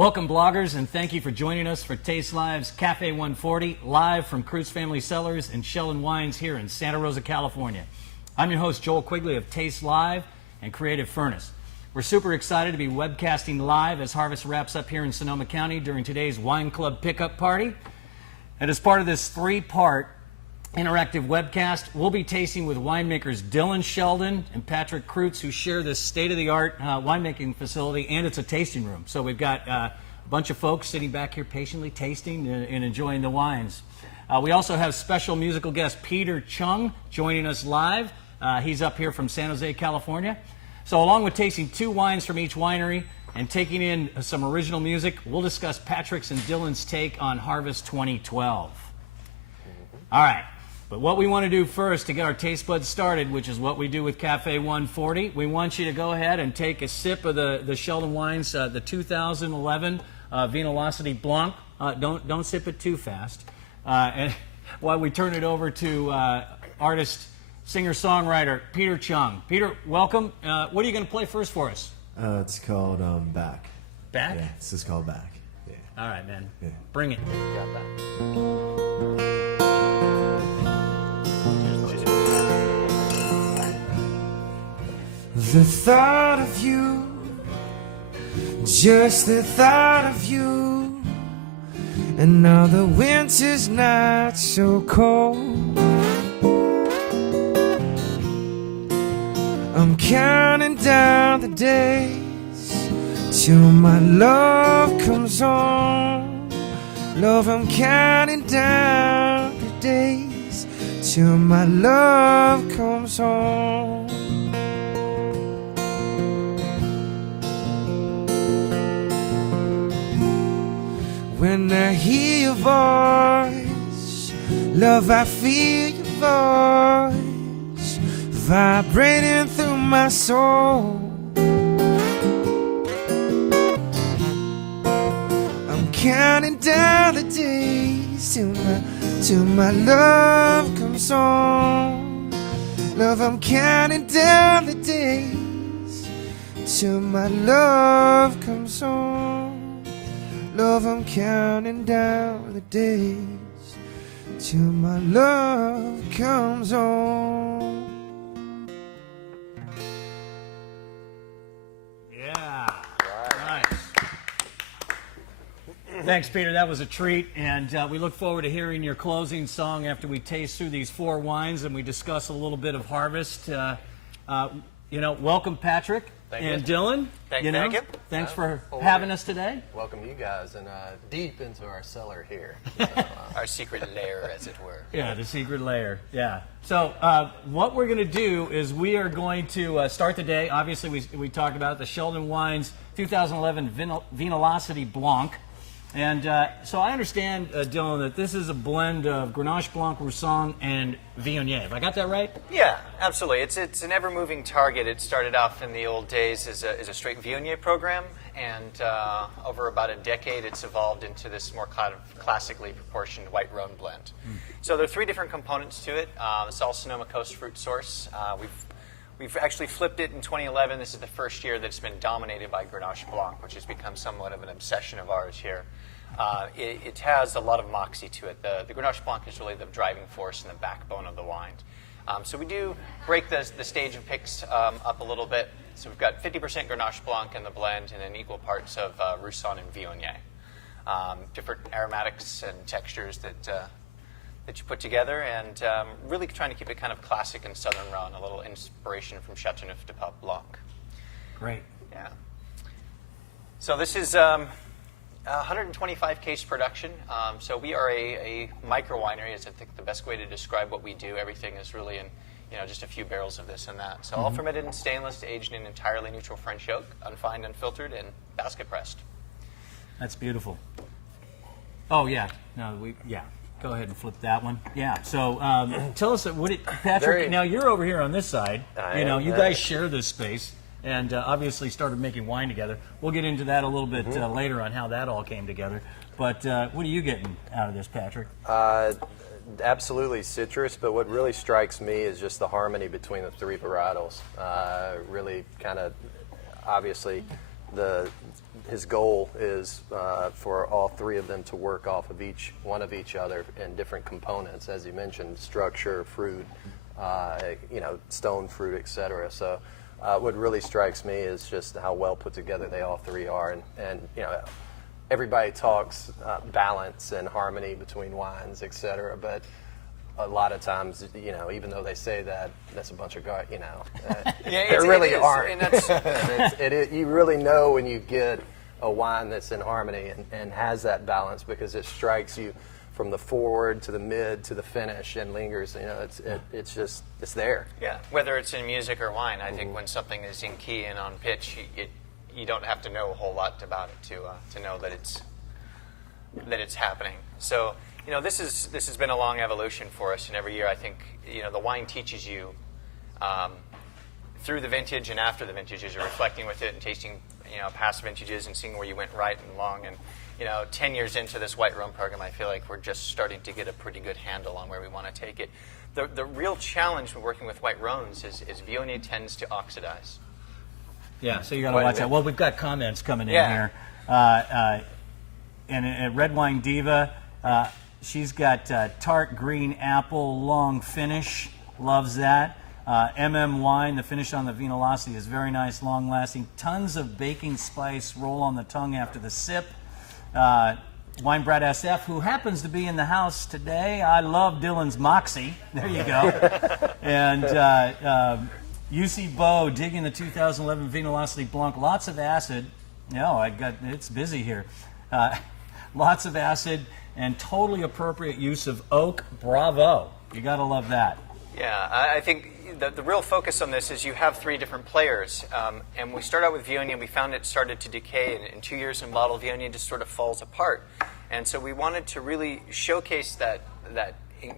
Welcome, bloggers, and thank you for joining us for Taste Live's Cafe 140, live from Krutz Family Cellars and Sheldon Wines here in Santa Rosa, California. I'm your host, Joel Quigley of Taste Live and Creative Furnace. We're super excited to be webcasting live as harvest wraps up here in Sonoma County during today's Wine Club Pickup Party. And as part of this three-part interactive webcast, we'll be tasting with winemakers Dylan Sheldon and Patri Krutz, who share this state-of-the-art winemaking facility, and it's a tasting room. So we've got a bunch of folks sitting back here patiently tasting and enjoying the wines. We also have special musical guest Peter Chung joining us live. He's up here from San Jose, California. So along with tasting two wines from each winery and taking in some original music, we'll discuss Patrick's and Dylan's take on Harvest 2012. All right. But what we want to do first to get our taste buds started, which is what we do with Cafe 140, we want you to go ahead and take a sip of the Sheldon Wines, the 2011 Vinolocity Blanc. Don't sip it too fast. And while we turn it over to artist, singer-songwriter Peter Chung. Peter, welcome. What are you going to play first for us? It's called Back. Back? Yeah, it's just called Back. Yeah. All right, man. Yeah. Bring it. You got that. The thought of you, just the thought of you, and now the winter's not so cold. I'm counting down the days till my love comes home. Love, I'm counting down the days till my love comes home. When I hear your voice, love, I feel your voice vibrating through my soul. I'm counting down the days till my love comes home. Love, I'm counting down the days till my love comes home. Love, I'm counting down the days till my love comes home. Yeah. Nice. Thanks, Peter. That was a treat, and we look forward to hearing your closing song after we taste through these four wines and we discuss a little bit of harvest. Welcome, Patrick. Thank and you. Dylan. Thank you. Thanks for having us today. Welcome you guys and deep into our cellar here. So, our secret lair, as it were. Yeah, the secret lair. Yeah. So what we're going to do is we are going to start the day. Obviously, we talked about the Sheldon Wines 2011 Vinolocity Blanc. And so I understand, Dylan, that this is a blend of Grenache Blanc, Roussanne, and Viognier. Have I got that right? Yeah, absolutely. It's an ever-moving target. It started off in the old days as a straight Viognier program, and over about a decade, it's evolved into this more kind of classically proportioned white Rhone blend. So there are three different components to it. It's all Sonoma Coast fruit source. We've actually flipped it in 2011. This is the first year that it's been dominated by Grenache Blanc, which has become somewhat of an obsession of ours here. It has a lot of moxie to it. The Grenache Blanc is really the driving force and the backbone of the wine. So we do break the stage of picks up a little bit. So we've got 50% Grenache Blanc in the blend and then equal parts of Roussanne and Viognier. Different aromatics and textures that you put together, and really trying to keep it kind of classic and Southern Rhone, a little inspiration from Chateauneuf de Pape Blanc. Great. Yeah. So this is 125 case production. So we are a micro winery, is I think the best way to describe what we do. Everything is really in just a few barrels of this and that. So all fermented in stainless, aged in entirely neutral French oak, unfined, unfiltered, and basket pressed. That's beautiful. Oh yeah. No, yeah. Go ahead and flip that one. Yeah. So tell us, Patrick? Now you're over here on this side. You guys share this space, and obviously started making wine together. We'll get into that a little bit later on how that all came together. But what are you getting out of this, Patrick? Absolutely citrus, but what really strikes me is just the harmony between the three varietals. Really kind of obviously his goal is for all three of them to work off of one of each other in different components, as you mentioned, structure, fruit, stone fruit, etc. So what really strikes me is just how well put together they all three are, and everybody talks balance and harmony between wines, etc. But a lot of times, even though they say that, that's a bunch of they really aren't. And you really know when you get a wine that's in harmony and has that balance, because it strikes you from the forward to the mid to the finish and lingers. It's there. Yeah, whether it's in music or wine, I think when something is in key and on pitch, you don't have to know a whole lot about it to know that it's happening. So this has been a long evolution for us, and every year I think the wine teaches you through the vintage and after the vintage as you're reflecting with it and tasting past vintages and seeing where you went right and wrong. And 10 years into this white Rhone program, I feel like we're just starting to get a pretty good handle on where we want to take it. The real challenge when working with white Rhones is Viognier tends to oxidize. Yeah, so you got to watch that. Well, we've got comments coming in here. And Red Wine Diva, she's got tart green apple long finish. Loves that. Wine, the finish on the Vinolocity is very nice, long lasting. Tons of baking spice roll on the tongue after the sip. Wine Brad SF, who happens to be in the house today. I love Dylan's Moxie. There you go. And UC Bow digging the 2011 Vinolocity Blanc. Lots of acid. It's busy here. Lots of acid and totally appropriate use of oak. Bravo. You got to love that. Yeah, I think the real focus on this is you have three different players. And we start out with Viognier, and we found it started to decay. And in 2 years in bottle, Viognier just sort of falls apart. And so we wanted to really showcase that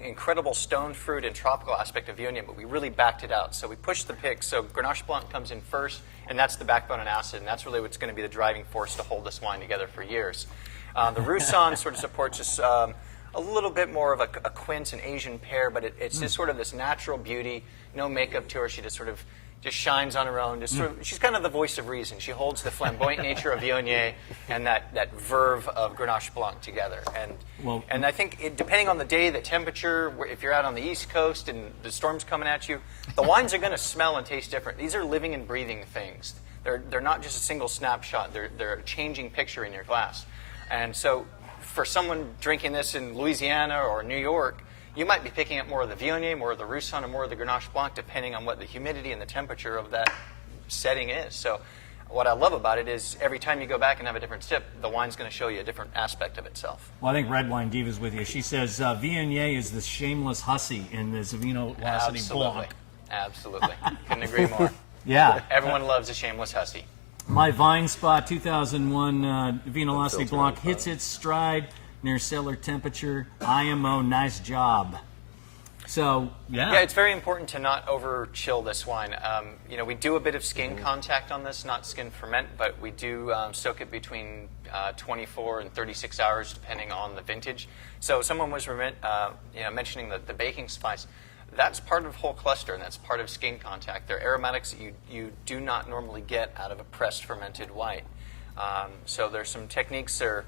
incredible stone fruit and tropical aspect of Viognier, but we really backed it out. So we pushed the pick. So Grenache Blanc comes in first, and that's the backbone and acid, and that's really what's going to be the driving force to hold this wine together for years. The Roussan sort of supports us a little bit more of a quince, an Asian pear, but it's just sort of this natural beauty, no makeup to her. She just sort of shines on her own. She's kind of the voice of reason. She holds the flamboyant nature of Viognier and that verve of Grenache Blanc together. And I think depending on the day, the temperature, if you're out on the East Coast and the storm's coming at you, the wines are going to smell and taste different. These are living and breathing things. They're not just a single snapshot. They're a changing picture in your glass. And so for someone drinking this in Louisiana or New York, you might be picking up more of the Viognier, more of the Roussan, or more of the Grenache Blanc, depending on what the humidity and the temperature of that setting is. So what I love about it is every time you go back and have a different sip, the wine's going to show you a different aspect of itself. Well, I think Red Wine Diva's with you. She says Viognier is the shameless hussy in this Vinolocity Blanc. Absolutely. Couldn't agree more. Yeah. Everyone loves a shameless hussy. My Vine Spot 2001 Vinolocity Blanc hits its stride near cellar temperature. IMO, nice job. So, yeah. Yeah, it's very important to not over chill this wine. We do a bit of skin contact on this, not skin ferment, but we do soak it between 24 and 36 hours depending on the vintage. So someone was mentioning the baking spice. That's part of whole cluster, and that's part of skin contact. They're aromatics that you do not normally get out of a pressed fermented white. So there's some techniques that are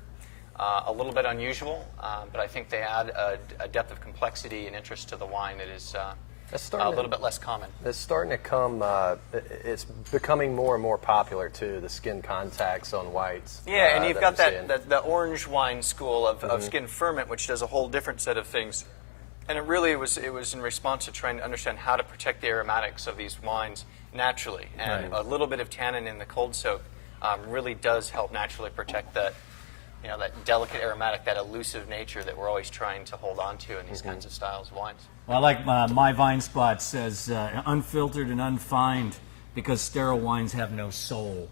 a little bit unusual, but I think they add a depth of complexity and interest to the wine that is a little bit less common. It's starting to come, it's becoming more and more popular too, the skin contacts on whites. Yeah, and you've got the orange wine school of skin ferment, which does a whole different set of things. And it was in response to trying to understand how to protect the aromatics of these wines naturally. And a little bit of tannin in the cold soak really does help naturally protect that delicate aromatic, that elusive nature that we're always trying to hold on to in these kinds of styles of wines. Well, I like My Vine Spot says unfiltered and unfined because sterile wines have no soul.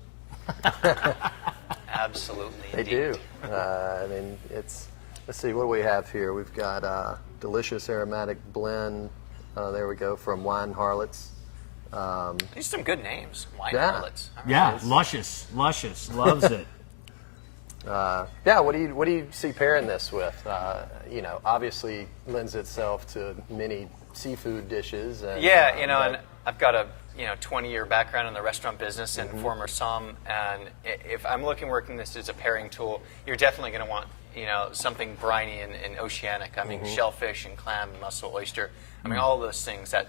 Absolutely. They do. Let's see, what do we have here? We've got delicious aromatic blend. There we go, from Wine Harlots. These are some good names. Wine Harlots. Yeah, luscious. Loves it. What do you see pairing this with? Obviously lends itself to many seafood dishes. And I've got 20-year background in the restaurant business and former somm, and if I'm working this as a pairing tool, you're definitely going to want something briny and oceanic. I mean, shellfish and clam, and mussel, oyster. I mean, all those things that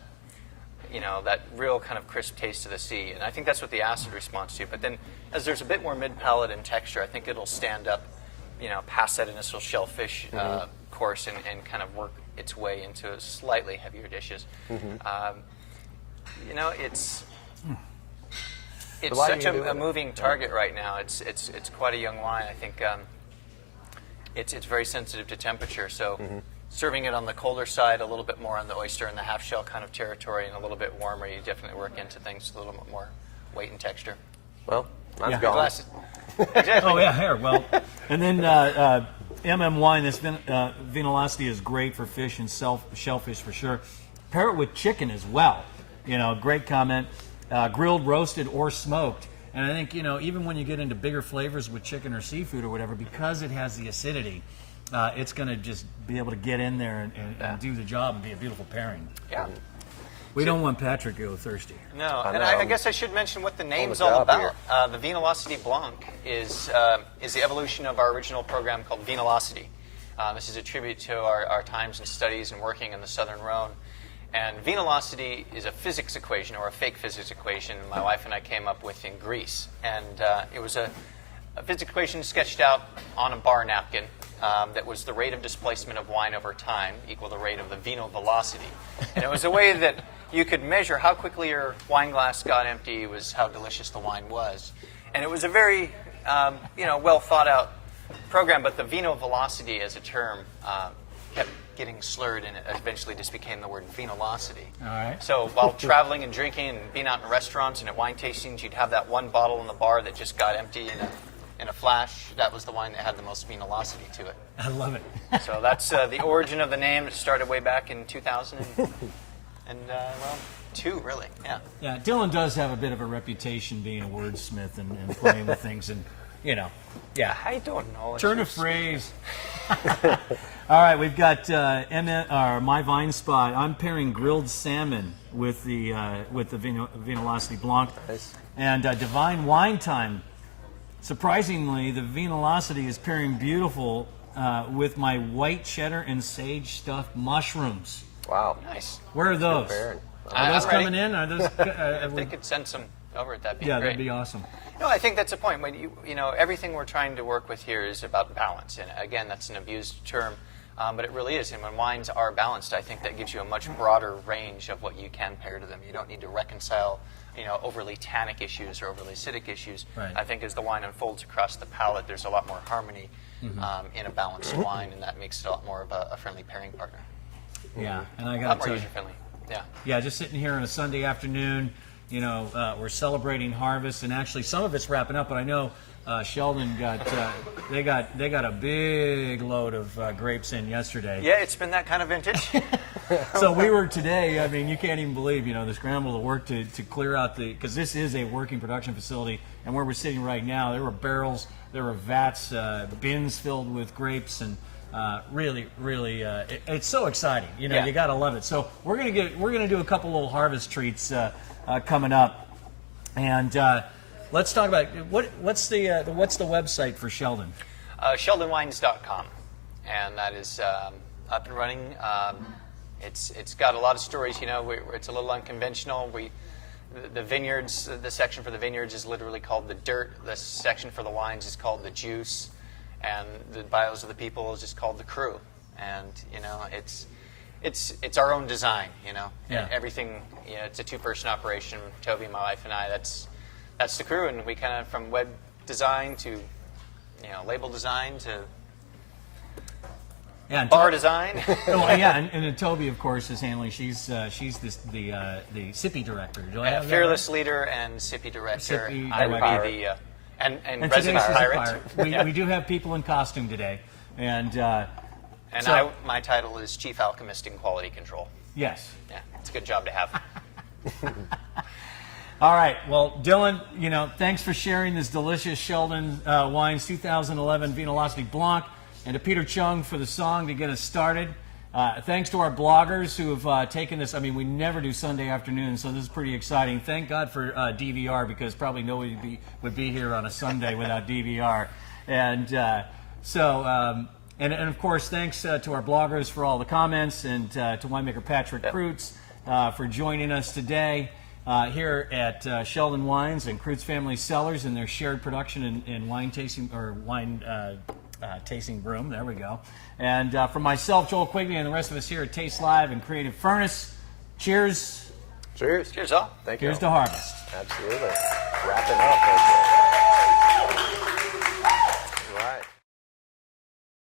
that real kind of crisp taste of the sea, and I think that's what the acid responds to. But then, as there's a bit more mid-palate and texture, I think it'll stand up, past that initial shellfish course and kind of work its way into slightly heavier dishes. It's such a moving target right now. It's quite a young wine. I think it's very sensitive to temperature. So serving it on the colder side, a little bit more on the oyster and the half shell kind of territory, and a little bit warmer, you definitely work into things with a little bit more weight and texture. Well, mine's gone. Exactly. Oh yeah, here. Well, and then MM wine. This Vinolocity is great for fish and shellfish for sure. Pair it with chicken as well. Great comment. Grilled, roasted, or smoked. And I think even when you get into bigger flavors with chicken or seafood or whatever, because it has the acidity, it's going to just be able to get in there and do the job and be a beautiful pairing. Yeah. We don't want Patrick to go thirsty. No, I guess I should mention what the name's all about. The Vinolocity Blanc is the evolution of our original program called Vinolocity. This is a tribute to our times and studies and working in the Southern Rhone. And Vinolocity is a physics equation, or a fake physics equation, my wife and I came up with in Greece. And it was a physics equation sketched out on a bar napkin that was the rate of displacement of wine over time equal the rate of the vino velocity. And it was a way that you could measure how quickly your wine glass got empty, was how delicious the wine was. And it was a very well thought out program, but the vino velocity as a term kept getting slurred, and it eventually just became the word Vinolocity. All right. So while traveling and drinking and being out in restaurants and at wine tastings, you'd have that one bottle in the bar that just got empty in a flash. That was the wine that had the most Vinolocity to it. I love it. So that's the origin of the name. It started way back in 2000 and 2, really. Yeah. Yeah, Dylan does have a bit of a reputation being a wordsmith and playing with things, and yeah. I don't know. Turn a phrase. All right, we've got My Vine Spot. I'm pairing grilled salmon with the Vinolocity Blanc. Nice. And Divine Wine Time. Surprisingly, the Vinolocity is pairing beautiful with my white cheddar and sage stuffed mushrooms. Wow. Nice. Where are those? Pairing. Are those I'm ready. coming in? Are those? If they could send some over, that'd be great. That'd be awesome. No, I think that's the point. When everything we're trying to work with here is about balance, and again, that's an abused term, but it really is. And when wines are balanced, I think that gives you a much broader range of what you can pair to them. You don't need to reconcile, overly tannic issues or overly acidic issues. Right. I think as the wine unfolds across the palate, there's a lot more harmony in a balanced wine, and that makes it a lot more of a friendly pairing partner. Yeah, and I A got lot to more tell you. user-friendly. Yeah. Yeah, just sitting here on a Sunday afternoon, we're celebrating harvest, and actually some of it's wrapping up. But I know Sheldon they got a big load of grapes in yesterday. Yeah, it's been that kind of vintage. So we were today. I mean, you can't even believe the scramble to work to clear out because this is a working production facility, and where we're sitting right now, there were barrels, there were vats, bins filled with grapes, and really, it's so exciting. Yeah. You gotta love it. So we're gonna do a couple little harvest treats coming up, and let's talk about what's the website for Sheldon? SheldonWines.com, and that is up and running. It's got a lot of stories. It's a little unconventional. The vineyards, the section for the vineyards is literally called the dirt. The section for the wines is called the juice, and the bios of the people is just called the crew. And it's our own design. Yeah. And everything. It's a two-person operation. Toby, my wife, and I. That's the crew, and we kind of from web design to label design to bar design. and Toby, of course, is handling. She's the SIPI director. Do I have that fearless leader and SIPI director. SIPI I would director. be the and today's resident is a pirate. We do have people in costume today, and my title is Chief Alchemist in Quality Control. yes. Yeah, it's a good job to have. All right. Well, Dylan, thanks for sharing this delicious Sheldon Wines 2011 Vinolocity Blanc, and to Peter Chung for the song to get us started. Thanks to our bloggers who have taken this. I mean, we never do Sunday afternoons, so this is pretty exciting. Thank God for DVR, because probably nobody would be here on a Sunday without DVR. And and of course, thanks to our bloggers for all the comments, and to winemaker Patrick Krutz for joining us today here at Sheldon Wines and Krutz Family Cellars in their shared production and wine tasting tasting room. There we go. And from myself, Joel Quigley, and the rest of us here at Taste Live and Creative Furnace, cheers. Cheers. Cheers, all. Thank you. Cheers to harvest. Absolutely. Wrapping up.